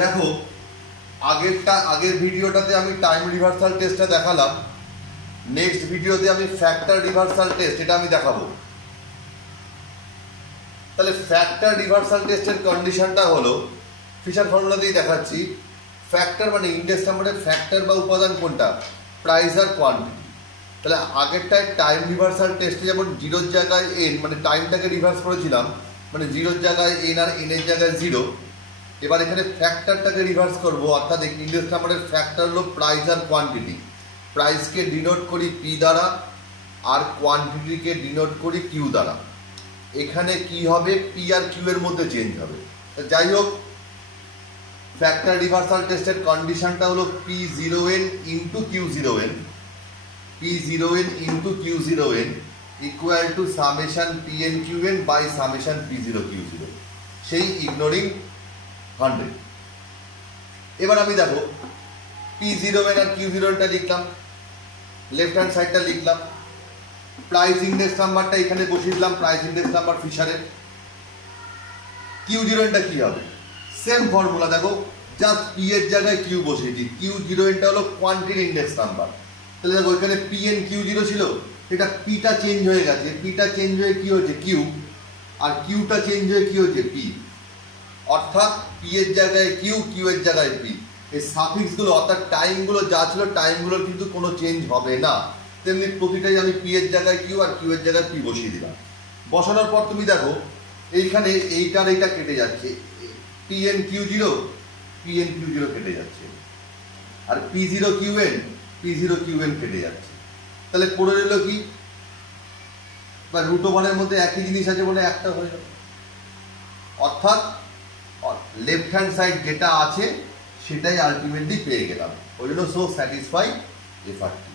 দেখো আগের ভিডিওটাতে আমি টাইম রিভার্সাল টেস্টটা দেখালাম, নেক্সট ভিডিওতে আমি ফ্যাক্টর রিভার্সাল টেস্ট এটা আমি দেখাবো। তাহলে ফ্যাক্টর রিভার্সাল টেস্টের কন্ডিশনটা হলো ফিশার ফর্মুলাতেই দেখাচ্ছি। ফ্যাক্টর মানে ইন্ডেক্স নাম্বারের ফ্যাক্টর বা উপাদান কোনটা, প্রাইস আর কোয়ান্টিটি। তাহলে আগেরটায় টাইম রিভার্সাল টেস্টে যেমন জিরোর জায়গায় এন মানে টাইমটাকে রিভার্স করেছিলাম, মানে জিরোর জায়গায় এন আর এনের জায়গায় জিরো। এবার এখানে ফ্যাক্টরটাকে রিভার্স করবো, অর্থাৎ ইন্ডেক্স নাম্বারের ফ্যাক্টর হলো প্রাইস আর কোয়ান্টিটি। প্রাইসকে ডিনোট করি পি দ্বারা আর কোয়ান্টিটিকে ডিনোট করি কিউ দ্বারা। এখানে কি হবে, পি আর কিউ এর মধ্যে চেঞ্জ হবে। যাই হোক, ফ্যাক্টর রিভার্সাল টেস্টের কন্ডিশনটা হলো p zero n into q zero n, P zero n into q zero n equal to summation p N q n by summation p zero q zero, সেই ignoring 100। এবার আমি দেখো পি জিরো এন আর q zero এনটা লিখলাম, left hand সাইডটা লিখলাম, price index নাম্বারটা এখানে বসিয়ে দিলাম, প্রাইস ইন্ডেক্স নাম্বার ফিশারের। কিউ জিরো এনটা কি হবে, সেম ফর্মুলা, দেখো জাস্ট পি এর জায়গায় কিউ বসিয়েছি। কিউ জিরো এনটা হলো কোয়ান্টিটি ইন্ডেক্স নাম্বার। তাহলে দেখো এখানে পি এন কিউ জিরো ছিল, এটা পিটা চেঞ্জ হয়ে গেছে, পিটা চেঞ্জ হয়ে কি হচ্ছে কিউ, আর কিউটা চেঞ্জ হয়ে কি হচ্ছে পি। অর্থাৎ পি এর জায়গায় কিউ, কিউ এর জায়গায় পি। এই সাফিক্সগুলো অর্থাৎ টাইমগুলো যা ছিল টাইমগুলোর কিন্তু কোনো চেঞ্জ হবে না। তেমনি প্রতিটাই আমি পি এর জায়গায় কিউ আর কিউ এর জায়গায় পি বসিয়ে দিলাম। বসানোর পর তুমি দেখো এইখানে এইটার এইটা কেটে যাচ্ছে, P N Q zero, P N Q zero কেটে যাচ্ছে, আর P zero Q N, P zero Q N কেটে যাচ্ছে। তাহলে পড়ে রইল কি, বা রুট ওভারের মধ্যে একই জিনিস আছে বলে একটা হয়ে যাবে। অর্থাৎ লেফট হ্যান্ড সাইড যেটা আছে সেটাই আলটিমেটলি পেয়ে গেলাম। ওই জন্য সো স্যাটিসফাই এফআরটি।